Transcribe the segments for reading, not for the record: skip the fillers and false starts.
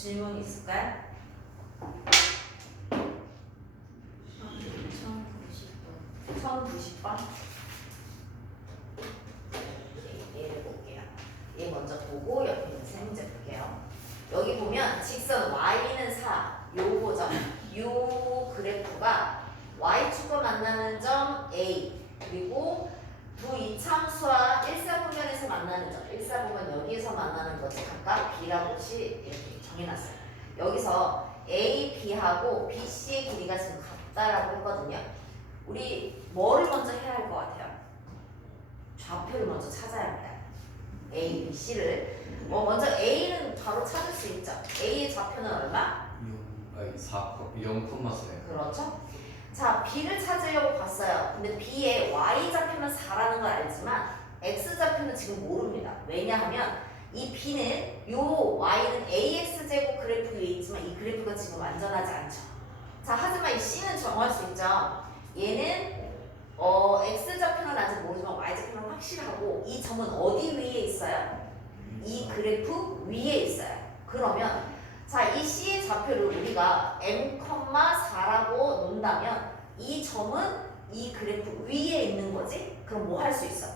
질문 있을까요? 1090번. 얘를 볼게요. 얘 먼저 보고 옆에 있는 세 문제 볼게요. 여기 보면 직선 y는 4, 요거죠. 요 그래프가 y축과 만나는 점 A, 그리고 두 이참수와 일사분면에서 만나는 점, 일사분면 여기에서 만나는 것이 각각 B라고 이렇게 정해놨어요. 여기서 A, B하고 BC의 길이가 지금 같다라고 했거든요. 우리 뭐를 먼저 해야 할 것 같아요? 좌표를 먼저 찾아야 합니다. A, B, C를. 먼저 A는 바로 찾을 수 있죠. A의 좌표는 얼마? 0,4. 그렇죠. 자, B를 찾으려고 봤어요. 근데 B의 Y 좌표는 4라는 걸 알지만 X 좌표는 지금 모릅니다. 왜냐하면 이 B는 요 Y는 AX제곱 그래프 위에 있지만 이 그래프가 지금 완전하지 않죠. 자, 하지만 이 C는 정할 수 있죠. 얘는 X 좌표는 아직 모르지만 Y 좌표는 확실하고 이 점은 어디 위에 있어요? 이 그래프 위에 있어요. 그러면 자, 이 C의 좌표를 우리가 M,4라고 놓는다면 이 점은 이 그래프 위에 있는 거지? 그럼 뭐 할 수 있어?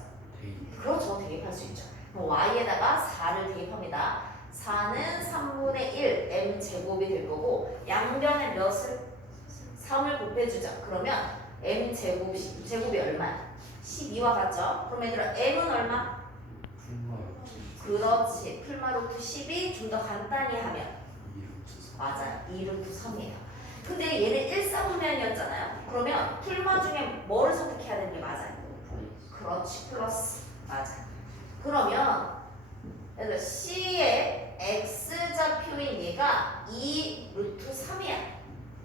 그렇죠. 대입할 수 있죠. 그럼 Y에다가 4를 대입합니다. 4는 3분의 1 M제곱이 될 거고 양변에 몇을? 3을 곱해주죠. 그러면 M제곱이 얼마야? 12와 같죠? 그럼 얘들아 M은 얼마? 그렇지. 풀마루트 10이 좀 더 간단히 하면 맞아요. 2루트 3이에요. 근데 얘는 1사분면이었잖아요. 그러면 풀마 중에 뭐를 선택해야 되는 게 맞아요? 그렇지. 플러스. 맞아요. 그러면 얘들 C의 X좌표인 얘가 2루트 3이야.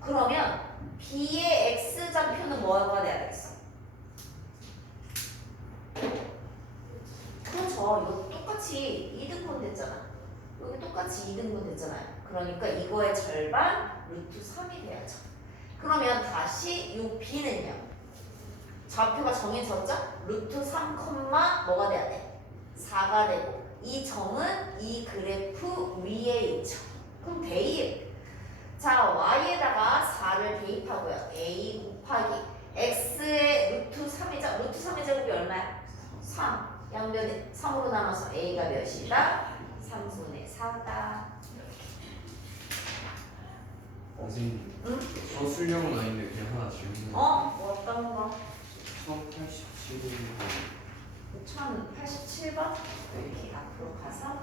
그러면 B의 X좌표는 뭐가 돼야 되겠어? 그렇죠. 이거 똑같이 2등분 됐잖아. 여기 똑같이 2등분 됐잖아요. 그러니까 이거의 절반 루트 3이 돼야죠. 그러면 다시 이 B는요. 좌표가 정해졌죠? 루트 3, 뭐가 돼야 돼? 4가 되고 이 점은 이 그래프 위에 있죠. 그럼 대입. 자, Y에다가 4를 대입하고요. A 곱하기 X의 루트 3이죠. 루트 3의 제곱이 얼마야? 3. 양변에 3으로 나눠서 A가 몇이다? 3분의 4다. 선생님, 응? 저 수령은 아닌데 그냥 하나 질문. 어떤 거? 1087번. 1087번? 이렇게 앞으로 가서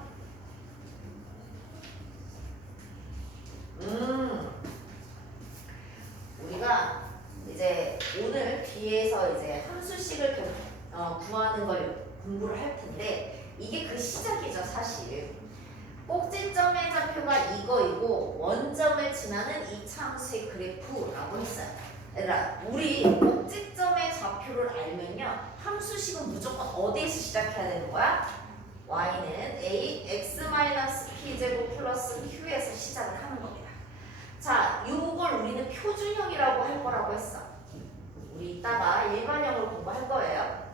우리가 이제 오늘 뒤에서 이제 함수식을 구하는 걸 공부를 할 텐데 이게 그 시작이죠. 사실 꼭지점의 좌표가 이거이고 원점을 지나는 이차함수의 그래프라고 했어요. 얘들아, 우리 꼭지점의 좌표를 알면요 함수식은 무조건 어디에서 시작해야 되는 거야? y는 a x-p제곱 플러스 q에서 시작을 하는 겁니다. 자, 요걸 우리는 표준형이라고 할 거라고 했어. 우리 이따가 일반형으로 공부할 거예요.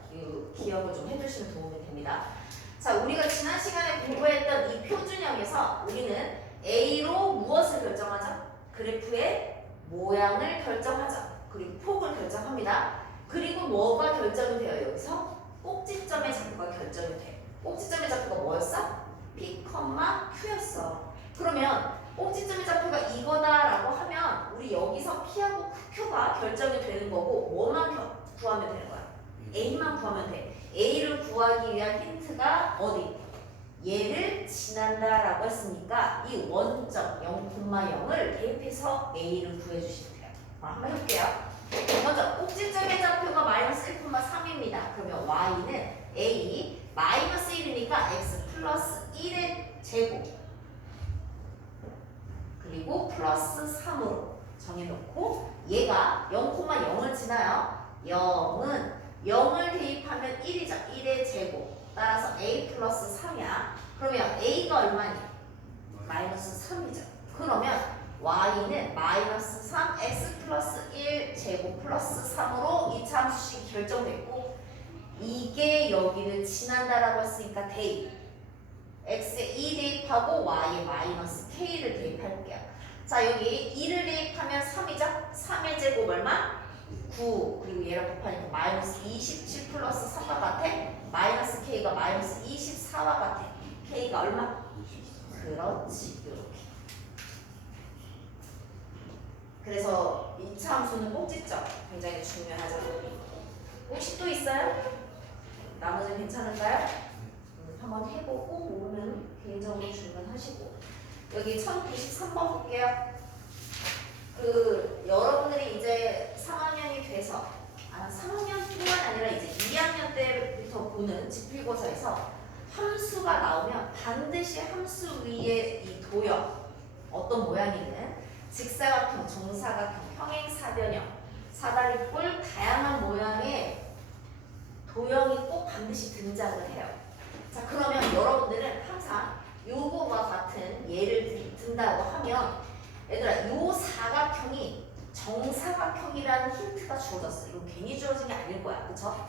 기억을 좀 해주시면 도움이 됩니다. 자, 우리가 지난 시간에 공부했던 이 표준형에서 우리는 A로 무엇을 결정하죠? 그래프의 모양을 결정하죠. 그리고 폭을 결정합니다. 그리고 뭐가 결정이 돼요? 여기서 꼭지점의 좌표가 결정이 돼. 꼭지점의 좌표가 뭐였어? P, Q였어. 그러면 꼭지점의 좌표가 이거다라고 하면 우리 여기서 P하고 Q가 결정이 되는 거고 뭐만 구하면 되는 거야? A만 구하면 돼. A를 구하기 위한 힌트가 어디? 얘를 지난다라고 했으니까 이 원점 0,0을 대입해서 A를 구해주시면 돼요. 한번 해볼게요. 먼저 꼭지점의 좌표가 마이너스 1,3입니다. 그러면 Y는 A 마이너스 1이니까 X 플러스 1의 제곱 그리고 플러스 3으로 정해놓고 얘가 0,0을 지나요. 0은 0을 대입하면 1이죠. 1의 제곱. 따라서 a 플러스 3이야. 그러면 a가 얼마니? 마이너스 3이죠. 그러면 y는 마이너스 3 x 플러스 1 제곱 플러스 3으로 2차 함수식이 결정됐고 이게 여기를 지난다라고 했으니까 대입. x에 2 대입하고 y에 마이너스 k를 대입할게요. 자, 여기 2를 대입하면 3이죠? 3의 제곱 얼마? 9. 그리고 얘랑 곱하니까 마이너스 27 플러스 3과 같아? 마이너스 k가 마이너스 24와 같아. k가 얼마? 그렇지. 이렇게. 그래서 2차 함수는 꼭지점 굉장히 중요하죠. 혹시 또 있어요? 나머지는 괜찮을까요? 한번 해보고 모르면 개인적으로 질문하시고. 여기 1093번 볼게요. 여러분들이 이제 3학년이 돼서 3학년뿐만 아니라 이제 2학년 때부터 보는 지필고사에서 함수가 나오면 반드시 함수 위에 이 도형 어떤 모양이든 직사각형, 정사각형, 평행사변형, 사다리꼴 다양한 모양의 도형이 꼭 반드시 등장을 해요. 자, 그러면 여러분들은 항상 요거와 같은 예를 든다고 하면 얘들아 요 사각형이 정사각형이라는 힌트가 주어졌어. 이거 괜히 주어진 게 아닐 거야. 그쵸?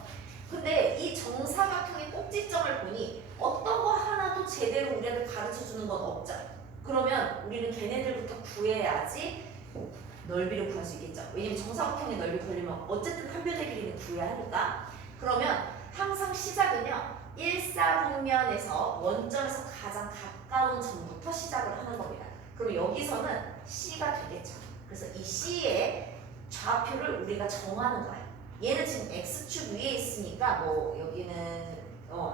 근데 이 정사각형의 꼭지점을 보니 어떤 거 하나도 제대로 우리한테 가르쳐 주는 건 없죠. 그러면 우리는 걔네들부터 구해야지 넓이를 구할 수 있겠죠. 왜냐면 정사각형의 넓이 걸리면 어쨌든 한 변의 길이는 구해야 하니까. 그러면 항상 시작은요 1사분면에서 원점에서 가장 가까운 점부터 시작을 하는 겁니다. 그럼 여기서는 C가 되겠죠. 그래서 이 C의 좌표를 우리가 정하는 거야. 얘는 지금 X축 위에 있으니까 뭐 여기는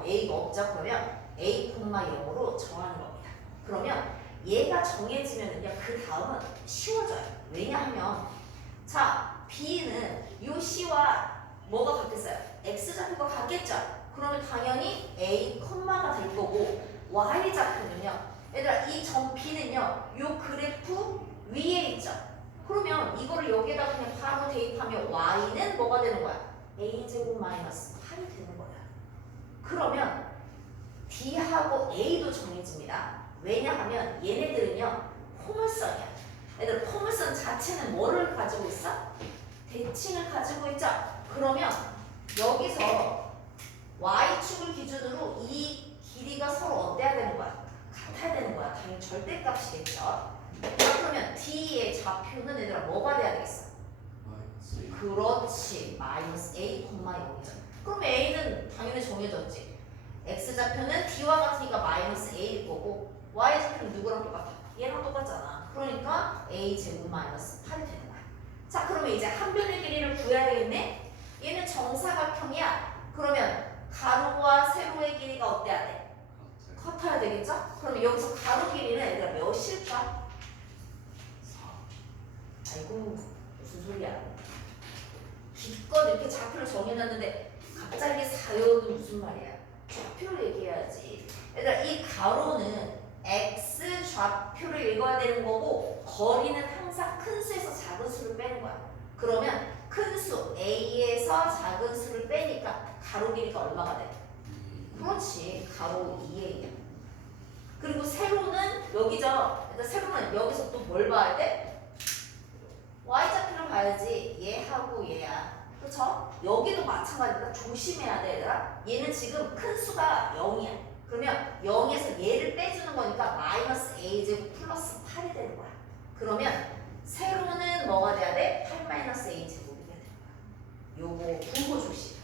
A가 없죠. 그러면 A, 0으로 정하는 겁니다. 그러면 얘가 정해지면은요 그 다음은 쉬워져요. 왜냐하면 자 B는 요 C와 뭐가 같겠어요? X좌표가 같겠죠? 그러면 당연히 A, 콤마가 될 거고 Y좌표는요 얘들아 이 점 B는요 요 그래프 위에 있죠? 그러면 이거를 여기에다 그냥 바로 대입하면 Y는 뭐가 되는 거야? A제곱 마이너스 8이 되는 거야. 그러면 D하고 A도 정해집니다. 왜냐하면 얘네들은요 포물선이야. 얘들 포물선 자체는 뭐를 가지고 있어? 대칭을 가지고 있죠? 그러면 여기서 Y축을 기준으로 이 길이가 서로 어때야 되는 거야? 같아야 되는 거야. 당연히 절대값이겠죠. 자, 그러면 D의 좌표는 얘들아 뭐가 돼야 되겠어? 그렇지. 마이너스 A, 0이죠. 그럼 A는 당연히 정해졌지. X좌표는 D와 같으니까 마이너스 A일 거고 Y좌표는 누구랑 똑같아? 얘랑 똑같잖아. 그러니까 A제곱 마이너스 8이 되는 거야. 자, 그러면 이제 한 변의 길이를 구해야 되겠네? 얘는 정사각형이야. 그러면 가로와 세로의 길이가 어때야 돼? 같아야 되겠죠? 그러면 여기서 가로 길이는 얘들아 몇일까? 4. 아이고 무슨 소리야. 기껏 이렇게 좌표를 정해놨는데 갑자기 4요는 무슨 말이야. 좌표를 얘기해야지. 얘들아 이 가로는 X 좌표를 읽어야 되는 거고 거리는 항상 큰 수에서 작은 수를 빼는 거야. 그러면 큰 수 A에서 작은 수를 빼니까 가로 길이가 얼마가 돼? 그렇지. 가로 2A야. 그리고 세로는 여기죠. 일단 세로는 여기서 또 뭘 봐야 돼? Y좌표를 봐야지. 얘하고 얘야. 그쵸? 여기도 마찬가지다. 조심해야 돼 얘들아. 얘는 지금 큰 수가 0이야. 그러면 0에서 얘를 빼주는 거니까 마이너스 A제곱 플러스 8이 되는 거야. 그러면 세로는 뭐가 돼야 돼? 8 마이너스 A제곱이 돼야 되는 거야. 요거 분모 조심.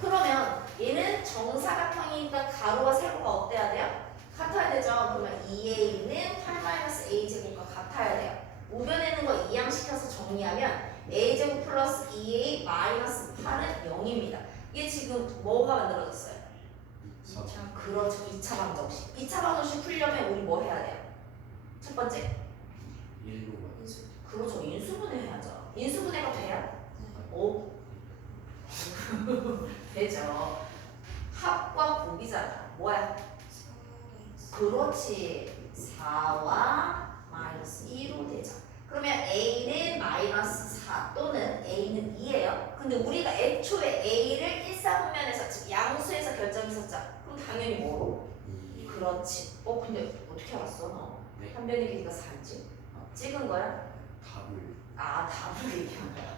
그러면 얘는 정사각형이니까 가로와 세로가 어때야 돼요? 같아야 되죠. 그러면 2A는 8-A제곱과 같아야 돼요. 우변에 있는 거 이항시켜서 정리하면 A제곱 플러스 2A 마이너스 8은 0입니다. 이게 지금 뭐가 만들어졌어요? 2차. 그렇죠. 2차 방정식. 2차 방정식 풀려면 우리 뭐 해야 돼요? 첫 번째? 인수. 그렇죠. 인수분해 해야죠. 인수분해가 돼요? 오. 되죠. 합과 곱이잖아. 뭐야? 그렇지. 4와 마이너스 2로 되죠. 그러면 A는 마이너스 4 또는 A는 2예요. 근데 우리가 애초에 A를 1사분면에서 즉 양수에서 결정했었죠. 그럼 당연히 뭐로? 그렇지. 근데 어떻게 알았어 너? 네. 한 변의 길이가 4지? 찍은 거야? 답을 얘기한 거야.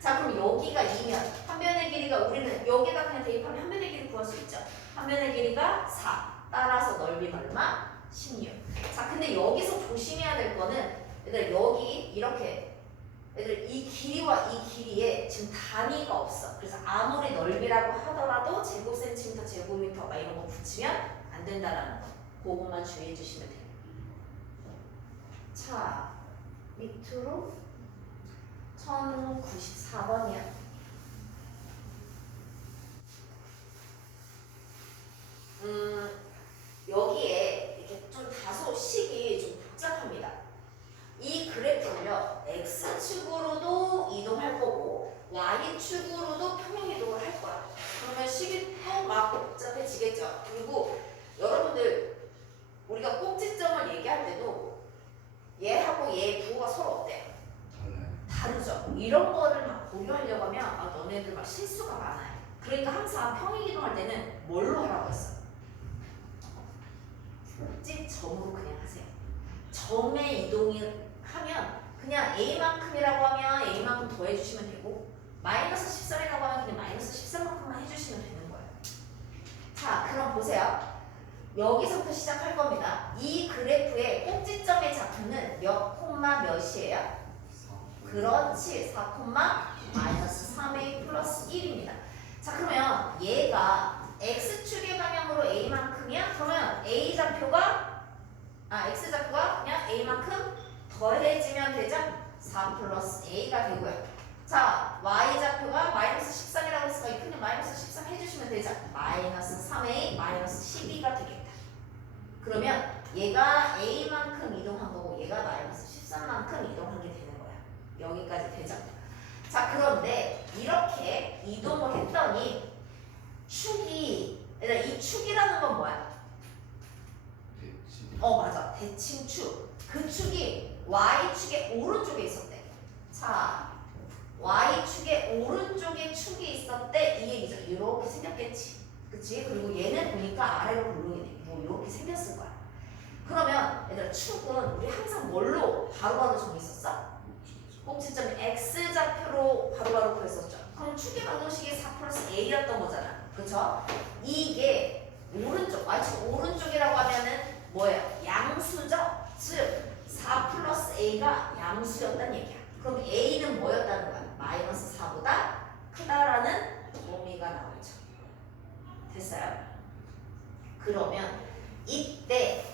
자, 그럼 여기가 2면 한 변의 길이가 우리는 여기다 그냥 대입하면 한 변의 길이 구할 수 있죠. 한 변의 길이가 4. 따라서 넓이는 얼마? 16. 자, 근데 여기서 조심해야 될 거는 얘들 여기 이렇게 얘들 이 길이와 이 길이에 지금 단위가 없어. 그래서 아무리 넓이라고 하더라도 제곱센티미터, 제곱미터 막 이런 거 붙이면 안 된다라는 거. 그것만 주의해 주시면 돼요. 자, 밑으로 1094번이야. 여기에 이렇게 좀 다소 식이 좀 복잡합니다. 이 그래프는요, x축으로도 이동할 거고 y축으로도 평행 이동을 할 거야. 그러면 식이 또 막 복잡해지겠죠. 그리고 여러분들 우리가 꼭지점을 얘기할 때도 얘하고 얘의 부호가 서로 어때요? 달라요. 다르죠. 이런 거를 막 고려하려고 하면 너네들 막 실수가 많아요. 그러니까 항상 평행 이동할 때는 뭘로 하라고 했어? 꼭지점으로 그냥 하세요. 점에 이동을 하면 그냥 A만큼이라고 하면 A만큼 더해주시면 되고 마이너스 13이라고 하면 그냥 마이너스 13만큼만 해주시면 되는 거예요. 자, 그럼 보세요. 여기서부터 시작할 겁니다. 이 그래프의 꼭지점의 좌표는 몇 콤마 몇이에요? 그렇지. 4 콤마 마이너스 3a 플러스 1입니다. 자, 그러면 얘가 x축의 방향으로 a만큼이야? 그러면 x좌표가 그냥 a만큼 더해지면 되죠? 4 플러스 a가 되고요. 자, y좌표가 마이너스 13이라고 했으니까 그냥 마이너스 13 해주시면 되죠? 마이너스 3a 마이너스 12가 되겠다. 그러면 얘가 a만큼 이동한 거고 얘가 마이너스 13만큼 이동한 게 되는 거야. 여기까지 되죠? 자, 그런데 이렇게 이동을 했더니 축이, 이 축이라는 건 뭐야? 맞아. 대칭축. 그 축이 Y축의 오른쪽에 있었대. 자, Y축의 오른쪽에 축이 있었대. 이 얘기죠. 이렇게 생겼겠지. 그치? 그리고 얘는 보니까 아래로 굴러게 돼. 뭐 이렇게 생겼을 거야. 그러면 얘들아, 축은 우리 항상 뭘로 바로바로 정했었어? 꼭지점 X좌표로 바로바로 구했었죠. 그럼 축의 방정식이 4 플러스 A였던 거잖아. 그쵸? 이게 오른쪽, Y축 오른쪽이라고 하면은 뭐예요? 양수죠? 즉 4 플러스 A가 양수였다는 얘기야. 그럼 A는 뭐였다는 거야? 마이너스 4보다 크다라는 의미가 나오죠. 됐어요? 그러면 이때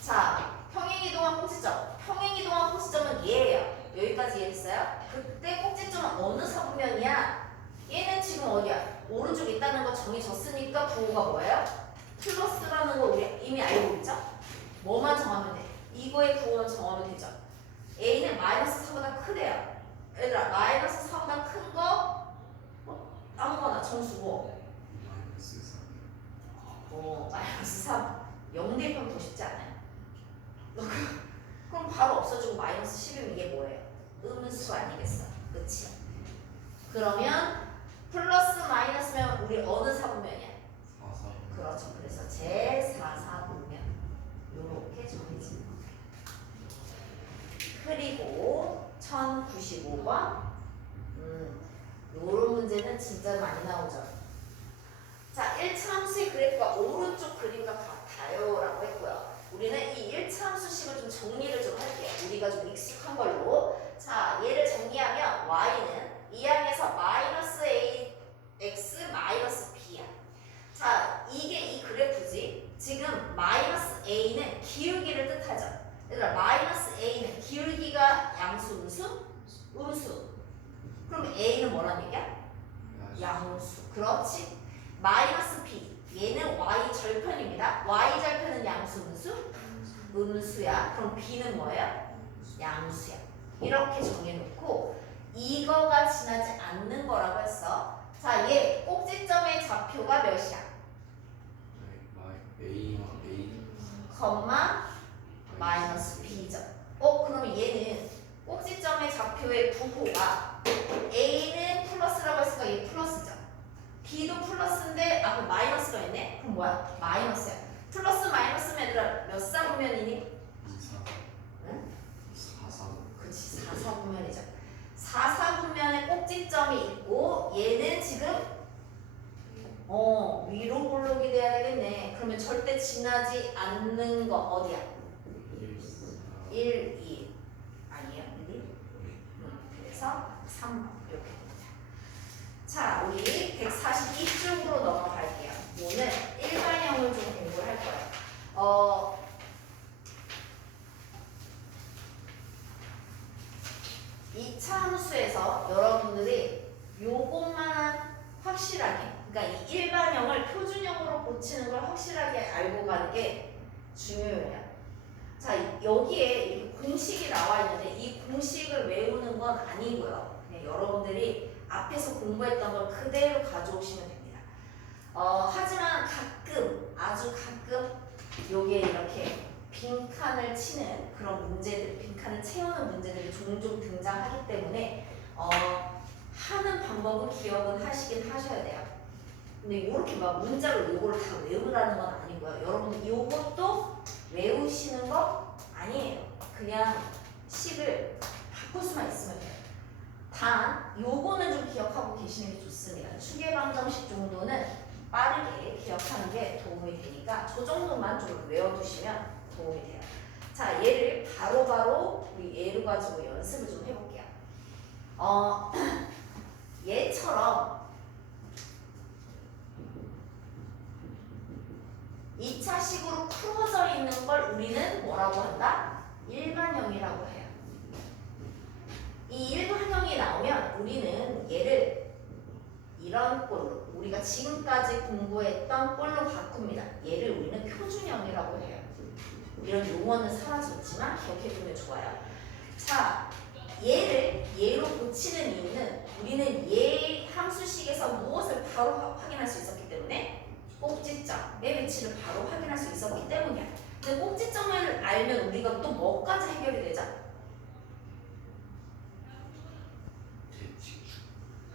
자, 평행이동한 꼭지점. 평행이동한 꼭지점은 얘예요. 여기까지 이해했어요? 그때 꼭지점은 어느 사분면이야? 얘는 지금 어디야? 오른쪽에 있다는 거 정해졌으니까 부호가 뭐예요? 플러스라는 거 우리 이미 알고 있죠? 뭐만 정하면 돼? 이거의 부호만 정하면 되죠? A는 마이너스 4보다 크대요. 얘들아, 마이너스 4보다 큰 거 아무거나 정수고 마이너스 3 0 대입하면 더 쉽지 않아요? 그럼 바로 없어지고 마이너스 10이면 이게 뭐예요? 음수 아니겠어? 그치? 그러면 플러스 마이너스면 우리 어느 사분면이야? 4. 그렇죠. 그래서 제4사분면 요렇게 정해지는 거예요. 그리고 1095번 요런 문제는 진짜 많이 나오죠. 자, 1차 함수의 그래프가 오른쪽 그림과 같아요 라고 했고요. 우리는 이 1차 함수식을 좀 정리를 좀 할게요. 우리가 좀 익숙한 걸로. 자, 얘를 정리하면 y는 이 항에서 마이너스 a x 마이너스 b야. 자, 이게 이 그래프지. 지금 마이너스 a는 기울기를 뜻하죠. 얘들아, 마이너스 a는 기울기가 양수, 음수? 음수. 그럼 a는 뭐란 얘기야? 양수. 그렇지. 마이너스 b. 얘는 y 절편입니다. y 절편은 양수, 음수? 음수야. 그럼 b는 뭐예요? 양수야. 이렇게 정해놓고 이거가 지나지 않는 거라고 했어. 자, 얘 꼭지점의 좌표가 몇이야? 컴마 마이너스 b죠. 그러면 얘는 꼭지점의 좌표의 부호가 a는 플러스라고 했으니까 얘 플러스죠. b도 플러스인데 앞에 마이너스가 있네? 그럼 뭐야? 마이너스야. 플러스 마이너스면 얘들아 몇 사분면이니? 2, 4. 응? 4, 4. 그치, 4사분면이죠. 4사분면에 꼭지점이 있고 얘는 지금 위로 볼록이 돼야 되겠네. 그러면 절대 지나지 않는 거 어디야? 1, 2 아니에요? 1, 2? 그래서 3번 이렇게 됩니다. 자, 우리 142쪽으로 넘어갈게요. 오늘 일반형을 좀 공부를 할 거예요. 2차 함수에서 여러분들이 요것만 확실하게, 그러니까 이 일반형을 표준형으로 고치는 걸 확실하게 알고 가는 게 중요해요. 자, 여기에 이렇게 공식이 나와 있는데 이 공식을 외우는 건 아니고요. 그냥 여러분들이 앞에서 공부했던 걸 그대로 가져오시면 됩니다. 하지만 가끔, 아주 가끔 여기에 이렇게 빈칸을 치는 그런 문제들, 빈칸을 채우는 문제들이 종종 등장하기 때문에 하는 방법은 기억은 하시긴 하셔야 돼요. 근데 이렇게 막 문자로 요거를 다 외우라는 건 아니고요. 여러분 요것도 외우시는 거 아니에요. 그냥 식을 바꿀 수만 있으면 돼요. 단 요거는 좀 기억하고 계시는 게 좋습니다. 추계방정식 정도는 빠르게 기억하는 게 도움이 되니까 저 정도만 좀 외워두시면 도움이 돼요. 자, 얘를 바로바로 우리 얘를 가지고 연습을 좀 해볼게요. 얘처럼 2차식으로 풀어져 있는 걸 우리는 뭐라고 한다? 일반형이라고 해요. 이 일반형이 나오면 우리는 얘를 이런 꼴로, 우리가 지금까지 공부했던 꼴로 바꿉니다. 얘를 우리는 표준형이라고 해요. 이런 용어는 사라졌지만 기억해두면 좋아요. 자, 얘를 얘로 고치는 이유는 우리는 얘 함수식에서 무엇을 바로 확인할 수 있었기 때문에 꼭지점의 위치를 바로 확인할 수 있었기 때문이야. 근데 꼭지점을 알면 우리가 또 뭐까지 해결이 되죠?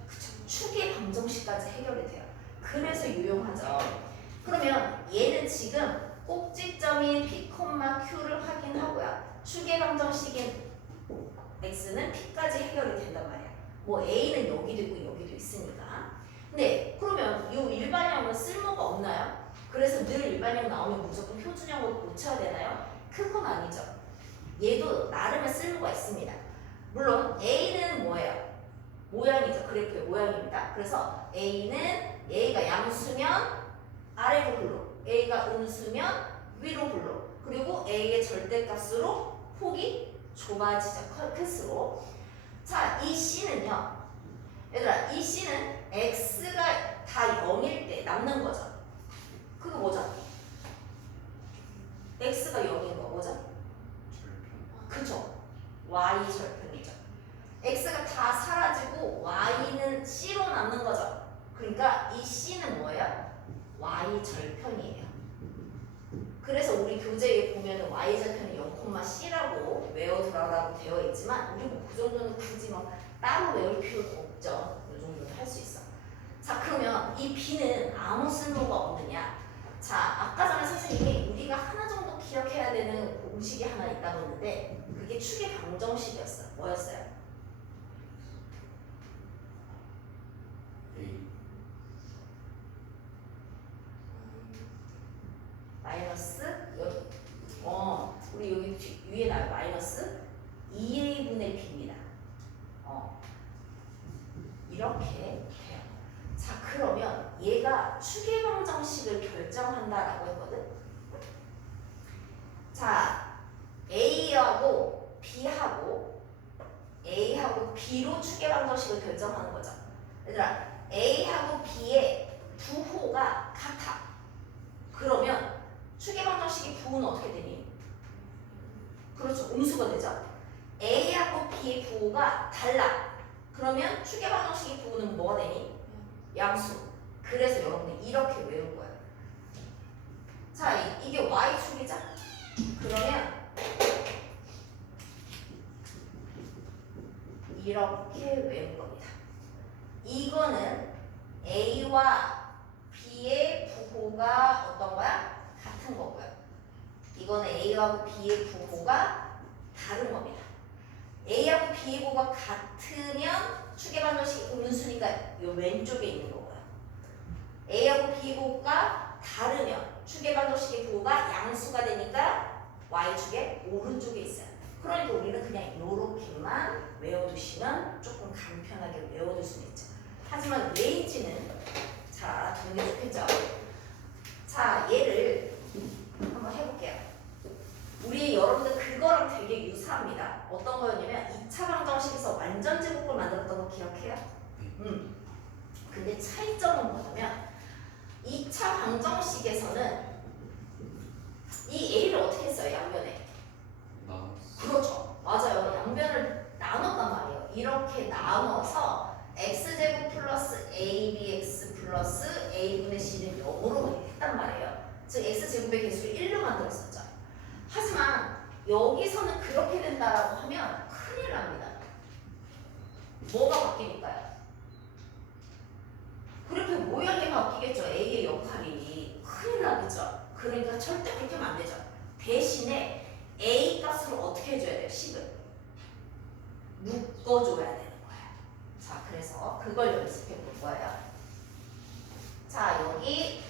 그쵸, 축의 방정식까지 해결이 돼요. 그래서 유용하죠. 그러면 얘는 지금 꼭지점인 P, Q를 확인하고요. 축의 방정식인 X는 P까지 해결이 된단 말이야. 뭐 A는 여기도 있고 여기도 있으니까. 네, 그러면 이 일반형은 쓸모가 없나요? 그래서 늘 일반형 나오면 무조건 표준형으로 고쳐야 되나요? 그건 아니죠. 얘도 나름의 쓸모가 있습니다. 물론 A는 뭐예요? 모양이죠. 그래프의 모양입니다. 그래서 A가 양수면 아래로 흘러, A가 음수면 위로 흘러, 그리고 A의 절대값으로 폭이 좁아지죠. 클수록. 자, 이 C는요. 얘들아, 이 C는 X가 다 0일 때 남는 거죠. 그거 뭐죠? X가 0인 거 뭐죠? 그죠? Y 절편이죠. X가 다 사라지고 Y는 C로 남는 거죠. 그러니까 이 C는 뭐예요? Y 절편이에요. 그래서 우리 교재에 보면 Y 절편이 0,C라고 외워두라고 되어 있지만 우리 뭐 그 정도는 굳이 막 따로 외울 필요가 없죠. 이 정도는 할 수 있어. 자, 그러면 이 B는 아무 쓸모가 없느냐? 자, 아까 전에 선생님이 우리가 하나 정도 기억해야 되는 공식이 하나 있다고 했는데 그게 축의 방정식이었어요. 뭐였어요? 마이너스 우리 여기 위에 나요. 마이너스 2a분의 b입니다. 이렇게 돼요. 자, 그러면 얘가 축의 방정식을 결정한다라고 했거든. 자, A하고 B로 축의 방정식을 결정하는 거죠. 얘들아, A하고 B의 부호가 같아. 그러면 축의 방정식의 부호는 어떻게 되니? 그렇죠. 음수가 되죠. A하고 B의 부호가 달라. 그러면 축의 방정식의 부호는 뭐가 되니? 양수. 그래서 여러분들 이렇게 외울 거예요. 자, 이게 Y축이죠? 그러면 이렇게 외울 겁니다. 이거는 A와 B의 부호가 어떤 거야? 같은 거고요. 이거는 A하고 B의 부호가 다른 겁니다. A하고 B의 부호가 같으면 축의 방정식이 음수니까 이 왼쪽에 있는 거고요. A하고 B의 부호가 다르면 축의 방정식의 부호가 양수가 되니까 y축의 오른쪽에 있어요. 그러니까 우리는 그냥 이렇게만 외워두시면 조금 간편하게 외워둘 수 있죠. 하지만 왜인지는 잘 알아두는 게 좋겠죠. 자, 얘를 한번 해볼게요. 우리 여러분들 그거랑 되게 유사합니다. 어떤 거였냐면 2차 방정식에서 완전 제곱을 만들었던 거 기억해요? 근데 차이점은 뭐냐면 2차 방정식에서는 이 a를 어떻게 했어요? 양변에. 나눴어. 그렇죠. 맞아요. 양변을 나눴단 말이에요. 이렇게 나눠서 x제곱 플러스 abx 플러스 a분의 c는 0으로 했단 말이에요. 즉 x제곱의 개수를 1로 만들었었죠. 하지만 여기서는 그렇게 된다라고 하면 큰일 납니다. 뭐가 바뀌니까요? 그래프 모양이 바뀌겠죠. a의 역할이 큰일 나겠죠. 그러니까 절대 그렇게 하면 안 되죠. 대신에 a 값을 어떻게 해줘야 돼요? 10을 묶어줘야 되는 거예요. 자, 그래서 그걸 연습해 볼 거예요. 자, 여기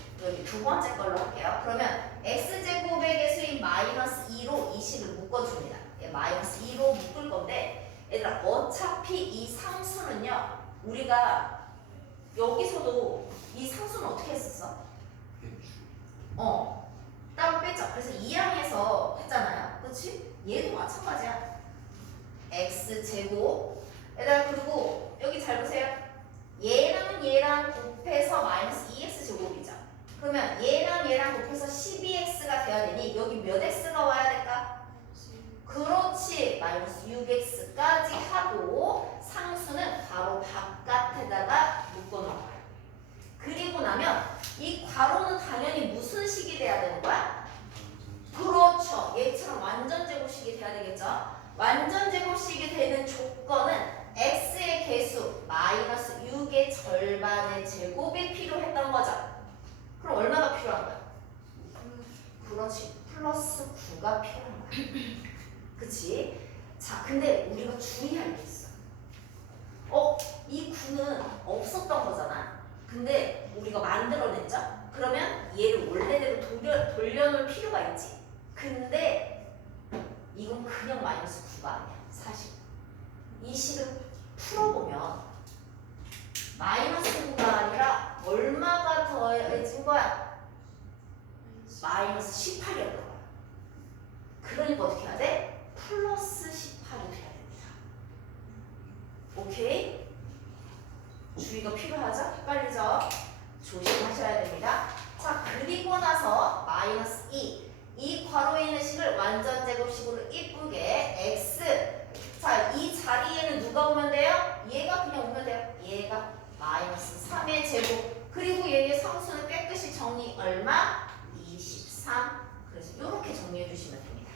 두 번째 걸로 할게요. 그러면 x제곱의 개수인 마이너스 2로 이 식을 묶어줍니다. 마이너스 2로 묶을 건데 얘들아 어차피 이 상수는요 우리가 여기서도 이 상수는 어떻게 했었어? 따로 뺐죠. 그래서 2항에서 했잖아요. 그렇지? 얘도 마찬가지야. x제곱 얘들아 그리고 여기 잘 보세요. 얘랑 곱해서 마이너스 2x 제곱이죠. 그러면 얘랑 곱해서 12x가 돼야 되니 여기 몇 x가 와야 될까? 그렇지. 마이너스 6x까지 하고 상수는 바로 바깥에다가 묶어놓은 거야. 그리고 나면 이 괄호는 당연히 무슨 식이 돼야 되는 거야? 그렇죠. 얘처럼 완전 제곱식이 돼야 되겠죠. 완전 제곱식이 되는 조건은 x의 개수 마이너스 6의 절반의 제곱이 필요했던 거죠. 그럼 얼마가 필요한 거야? 그렇지. 플러스 9가 필요한 거야. 그치? 자, 근데 우리가 주의할 게 있어. 이 9는 없었던 거잖아. 근데 우리가 만들어냈죠? 그러면 얘를 원래대로 돌려놓을 필요가 있지. 근데 이건 그냥 마이너스 9가 아니야. 사실 이 식을 풀어보면 마이너스 9가 아니라 얼마가 더해진 거야? 마이너스 18이었던 거야. 그러니까 어떻게 해야 돼? 플러스 18이 돼야 됩니다. 오케이? 주의가 필요하죠? 헷갈리죠? 조심하셔야 됩니다. 자, 그리고 나서 마이너스 2. 이 괄호에 있는 식을 완전 제곱식으로 이쁘게 x. 자, 이 자리에는 누가 오면 돼요? 얘가 그냥 오면 돼요. 얘가 마이너스 3의 제곱. 그리고 얘의 상수는 깨끗이 정리 얼마? 23. 그래서 이렇게 정리해 주시면 됩니다.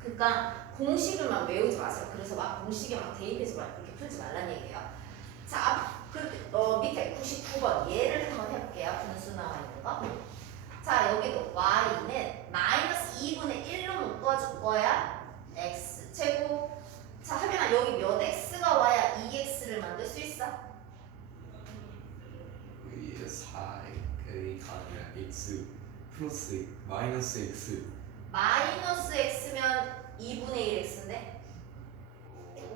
그러니까 공식을만 외우지 마세요. 그래서 막 공식에 막 대입해서 막 이렇게 풀지 말란 얘기예요. 자, 밑에 99번 얘를 한번 해볼게요. 분수 나와 있는 거. 자, 여기도 y는 마이너스 2분의 1로 묶어줄 거야. x 제곱. 자, 하면 여기 몇 x가 와야 2x를 만들 수 있어? 위에 4가 아니라 x 플러스 마이너스 x. 마이너스 x면 2분의 1 x인데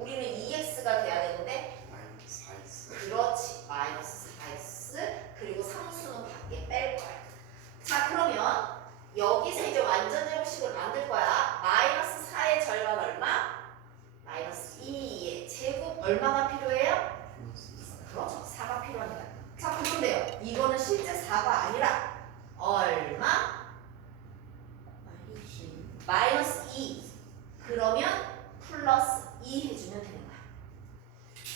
우리는 2x가 돼야 되는데 마이너스 4x. 그렇지. 마이너스 4x. 그리고 상수는 밖에 뺄 거야. 자, 그러면 여기서 이제 완전 제곱식을 만들 거야. 마이너스 4의 절반 얼마? 마이너스 2의 제곱 얼마가 필요해요? 그렇죠. 4가 필요합니다. 자, 그런데요. 이거는 실제 4가 아니라 얼마? 마이너스 2. 그러면 플러스 2 해주면 되는 거야.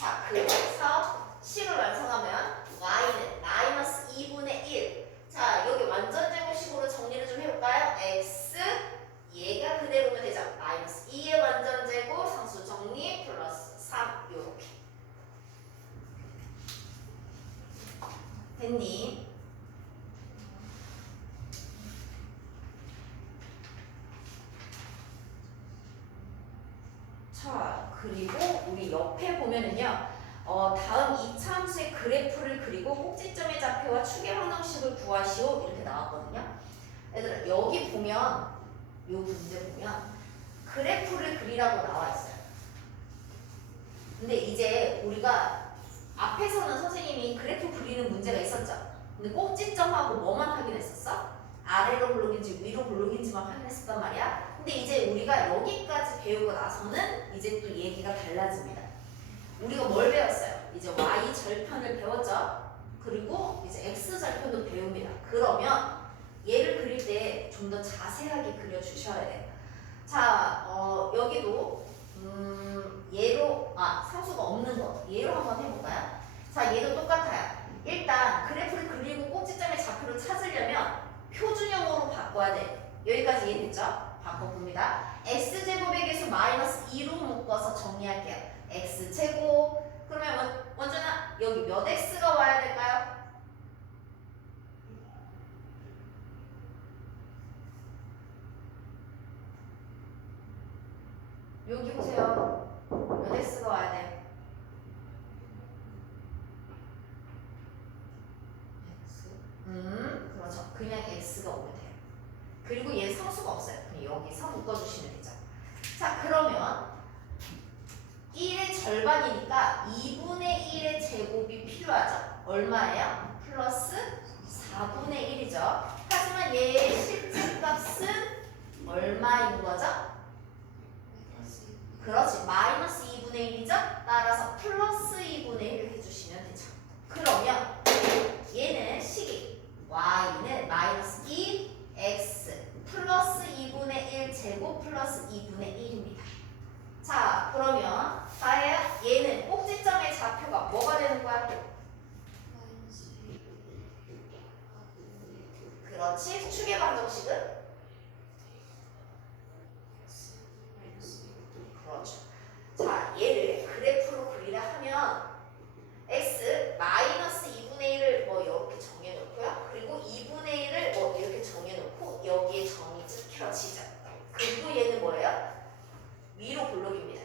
자, 그래서 식을 완성하면 y는 마이너스 2분의 1. 자, 여기 완전 제곱식으로 정리를 좀 해볼까요? x 얘가 그대로면 되죠. 마이너스 2의 완전 제곱 상수 정리 플러스 3 요렇게 됐니? 자, 그리고 우리 옆에 보면은요 다음 이차 함수의 그래프를 그리고 꼭지점의 좌표와 축의 방정식을 구하시오 이렇게 나왔거든요. 얘들아 여기 보면 요 문제 보면 그래프를 그리라고 나와 있어요. 근데 이제 우리가 앞에서는 선생님이 그래프 그리는 문제가 있었죠. 근데 꼭지점하고 뭐만 확인했었어? 아래로 블록인지 위로 블록인지만 확인했었단 말이야. 근데 이제 우리가 여기까지 배우고 나서는 이제 또 얘기가 달라집니다. 우리가 뭘 배웠어요? 이제 y 절편을 배웠죠. 그리고 이제 x 절편도 배웁니다. 그러면 얘를 그릴 때 좀 더 자세하게 그려주셔야 돼요. 자, 여기도 얘로 상수가 없는 거 얘로 한번 해볼까요? 자, 얘도 똑같아요. 일단 그래프를 그리고 꼭지점의 좌표를 찾으려면 표준형으로 바꿔야 돼. 여기까지 이해됐죠? 바꿔봅니다. x제곱의 개수 마이너스 2로 묶어서 정리할게요. x제곱. 그러면 원준아 여기 몇 x가 와야 될까요? 여기 보세요. 몇 x가 와야 돼? 그렇죠. 그냥 x가 오면 돼요. 그리고 얘 상수가 없어요. 그냥 여기서 묶어주시면 되죠. 자, 그러면 1의 절반이니까 2분의 1의 제곱이 필요하죠. 얼마예요? 플러스 4분의 1이죠. 하지만 얘의 실제 값은 얼마인 거죠? 그렇지. 마이너스 2분의 1이죠. 따라서 플러스 2분의 1을 해주시면 되죠. 그러면 얘는 식이 y는 마이너스 2x 플러스 2분의 1 제곱 플러스 2분의 1입니다. 자, 그러면 다혜야 얘는 꼭지점의 좌표가 뭐가 되는 거야? 그렇지. 축의 방정식은? 그렇죠. 자, 얘를 그래프로 그리라 하면 x 마이너스 2분의 1을 뭐 이렇게 정해놓고요. 그리고 2분의 1을 뭐 이렇게 정해놓고 여기에 점이 찍혀지죠. 그리고 얘는 뭐예요? 위로 블록입니다.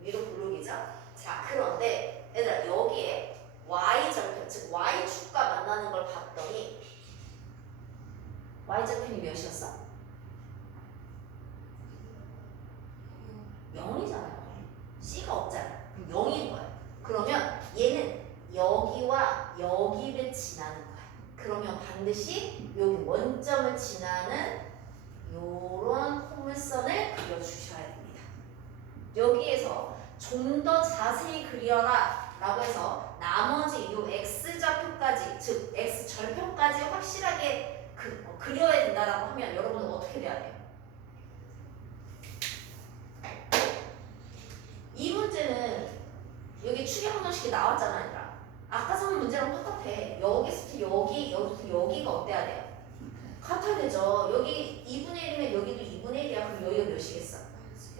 위로 블록이죠. 자, 그런데 얘들아 여기에 y절편 즉 y축과 만나는 걸 봤더니 y절편이 몇이었어? 0이잖아요. c가 없잖아. 그럼 0인 거야. 그러면 얘는 여기와 여기를 지나는 거야. 그러면 반드시 여기 원점을 지나는 요런 포물선을 그려주셔야 됩니다. 여기에서 좀 더 자세히 그려라 라고 해서 나머지 요 x좌표까지 즉 x절편까지 확실하게 그려야 된다라고 하면 여러분은 어떻게 돼야 돼요? 이 문제는 여기 축의 방정식이 나왔잖아, 얘들아. 아까 선 문제랑 똑같아. 여기서부터 여기, 여기부터 여기가 어때야 돼요? 같아야 되죠. 여기 2분의 1이면 여기도 2분의 1이야. 그럼 여기가 몇이겠어?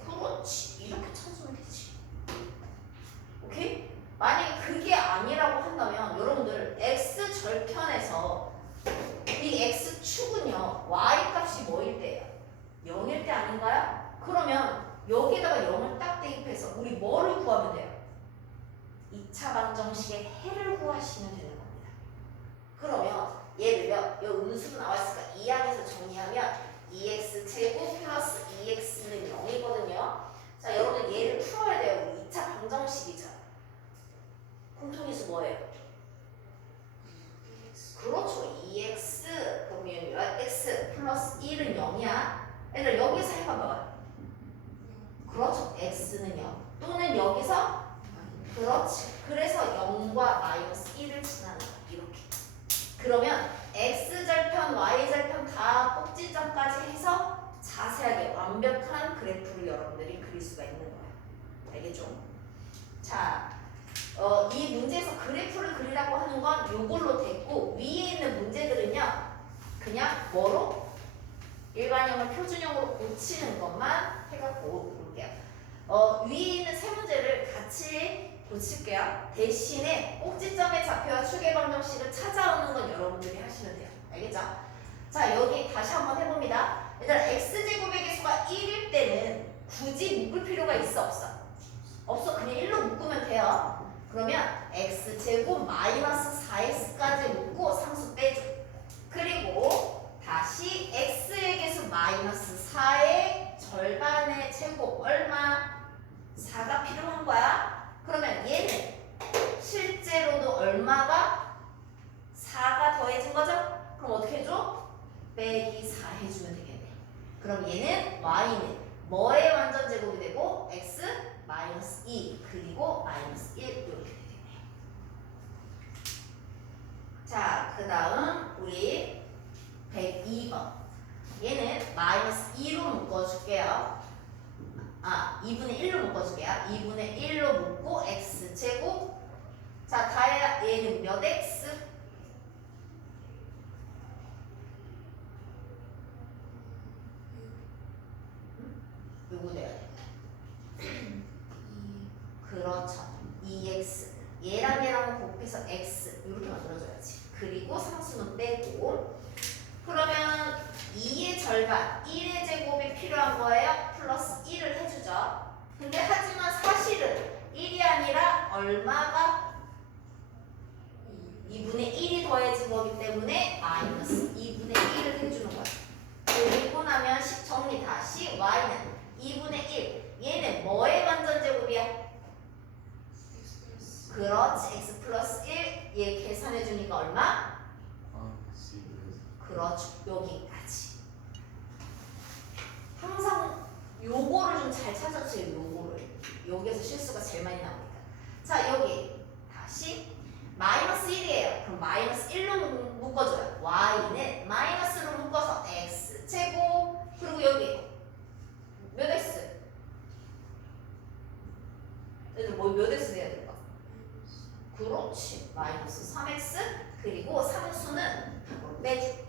그렇지. 이렇게 찾으면 되지. 오케이? 만약에 그게 아니라고 한다면 여러분들 x절편에서 이 x축은요. y값이 뭐일 때예요? 0일 때 아닌가요? 그러면 여기다가 0을 딱 대입해서 우리 뭐를 구하면 돼요? 2차 방정식의 해를 구하시면 되는 겁니다. 그러면 예를요, 이 음수로 나왔으니까 2항에서 정리하면 2x제곱 플러스 2x는 0이거든요. 자, 여러분 얘를 풀어야 돼요. 우리 2차 방정식이죠. 공통인수 뭐예요? 그렇죠. 2x 그러면 x 플러스 1은 0이야. 얘들 여기서 해봐봐. 그렇죠. x는 0 또는 여기서 그렇지. 그래서 0과 마이너스 1을 지나는 거야. 이렇게. 그러면 x절편, y절편 다 꼭지점까지 해서 자세하게 완벽한 그래프를 여러분들이 그릴 수가 있는 거야. 알겠죠? 자, 이 문제에서 그래프를 그리라고 하는 건 요걸로 됐고 위에 있는 문제들은요. 그냥 뭐로? 일반형을 표준형으로 고치는 것만 해갖고 볼게요. 위에 있는 세 문제를 같이 고칠게요. 대신에 꼭지점의 좌표와 축의 방정식을 찾아오는 건 여러분들이 하시면 돼요. 알겠죠? 자, 여기 다시 한번 해봅니다. 일단 x제곱의 개수가 1일 때는 굳이 묶을 필요가 있어 없어? 없어. 그냥 1로 묶으면 돼요. 그러면 x제곱 마이너스 4x까지 묶고 상수 빼줘. 그리고 다시 x의 개수 마이너스 4의 절반의 제곱 얼마? 4가 필요한 거야. 그러면 얘는 실제로도 얼마가? 4가 더해진 거죠? 그럼 어떻게 해줘? 빼기 4 해주면 되겠네. 그럼 얘는 y는 뭐의 완전 제곱이 되고 x 마이너스 2 그리고 마이너스 1 이렇게 되겠네요. 자, 그 다음 우리 102번. 얘는 마이너스 2로 묶어줄게요. 2분의 1로 묶어줄게요. 2분의 1로 묶고 x제곱. 자, 다야 얘는 몇 x? 요거 돼야 돼. 그렇죠. 2x. 얘랑 얘랑 곱해서 x. 이렇게 만들어줘야지. 그리고 상수는 빼고. 그러면 2의 절반, 1의 제곱이 필요한 거예요. 플러스 1을 해주죠. 근데 하지만 사실은 1이 아니라 얼마가? 2분의 1이 더해진 거기 때문에 마이너스 2분의 1을 해주는 거야. 그리고 나면 정리 다시 y는 2분의 1. 얘는 뭐의 완전 제곱이야? 그렇지. x 플러스 1. 얘 계산해 주니까 얼마? 그렇죠. 여기까지. 항상 요거를 좀 잘 찾아주세요. 요거를. 여기에서 실수가 제일 많이 나옵니다. 자, 여기 다시 마이너스 1이에요. 그럼 마이너스 1로 묶어줘요. y는 마이너스로 묶어서 x 제곱. 그리고 여기 몇 x? 얘들 뭐 몇 x 돼야 될까? 그렇지. 마이너스 3x. 그리고 상수는 빼줘.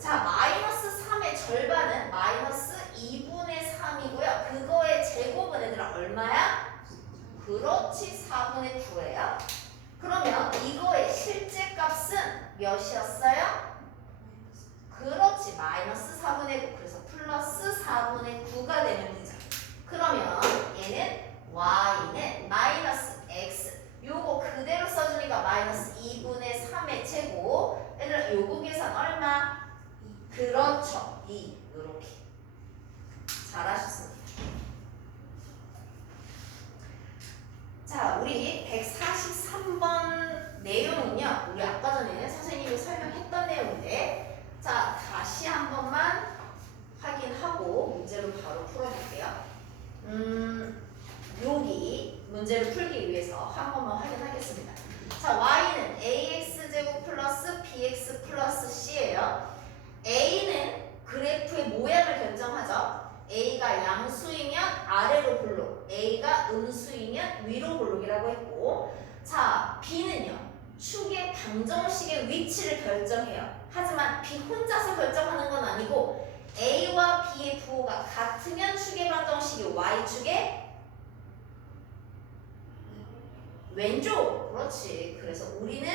자, 마이너스 3의 절반은 마이너스 2분의 3이고요. 그거의 제곱은 얘들아 얼마야? 그렇지. 4분의 9예요. 그러면 이거의 실제 값은 몇이었어요? 그렇지. 마이너스 4분의 9. 그래서 플러스 4분의 9가 되면 되죠. 그러면 얘는 y는 마이너스 x. 요거 그대로 써주니까 마이너스 2분의 3의 제곱. 얘들아 요거 계산 얼마? 그렇죠. 2. 요렇게. 잘하셨습니다. 자, 우리 143번 내용은요. 우리 아까 전에 선생님이 설명했던 내용인데, 자, 다시 한 번만 확인하고 문제를 바로 풀어볼게요. 여기 문제를 풀기 위해서 한 번만 확인하겠습니다. 자, y는 ax제곱 플러스 bx 플러스 c예요. a는 그래프의 모양을 결정하죠. a가 양수이면 아래로 볼록, a가 음수이면 위로 볼록이라고 했고, 자, b는요 축의 방정식의 위치를 결정해요. 하지만 b 혼자서 결정하는 건 아니고 a와 b의 부호가 같으면 축의 방정식이 y축의 왼쪽. 그렇지. 그래서 우리는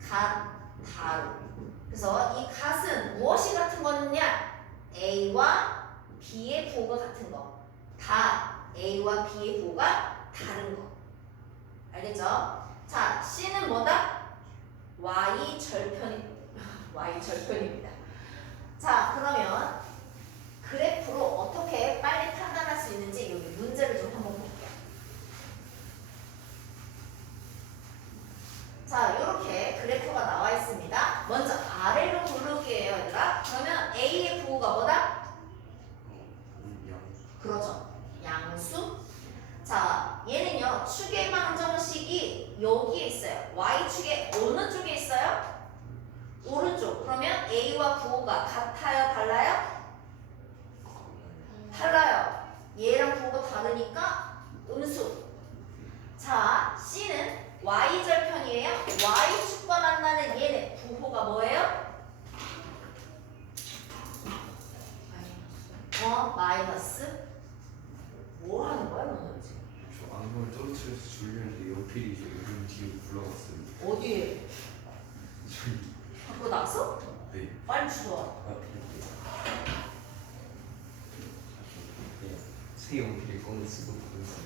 같다로. 그래서 이 갓은 무엇이 같은 거냐? a와 b의 부호가 같은 거. 다 a와 b의 부호가 다른 거. 알겠죠? 자, c는 뭐다? y 절편입니다. 자, 그러면 그래프로 어떻게 빨리 판단할 수 있는지 여기 문제를 좀 한번 볼게요. 자, 이렇게 그래프가 나와 있습니다. 먼저 아래로 볼록이에요, 얘들아. 그러면 a의 부호가 뭐다? 그렇죠. 양수. 자, 얘는요 축의 방정식이 여기에 있어요. y축의 어느 쪽에 있어요? 오른쪽. 그러면 a와 부호가 같아요? 달라요? 달라요. 얘랑 부호가 다르니까 음수. 자, c는 y절편이에요. y축과 만나는 얘는 부호가 뭐예요? 마이너스. 뭐 하는 거야 너는 지금? 저 안경을 떨어뜨려서 줄리는데 연필이 이제 요즘 뒤로 굴러갔어요. 어디에? 저기. 갖고 나서? 네. 빨리 주워. 새 연필을 꺼내 쓰고 있어요.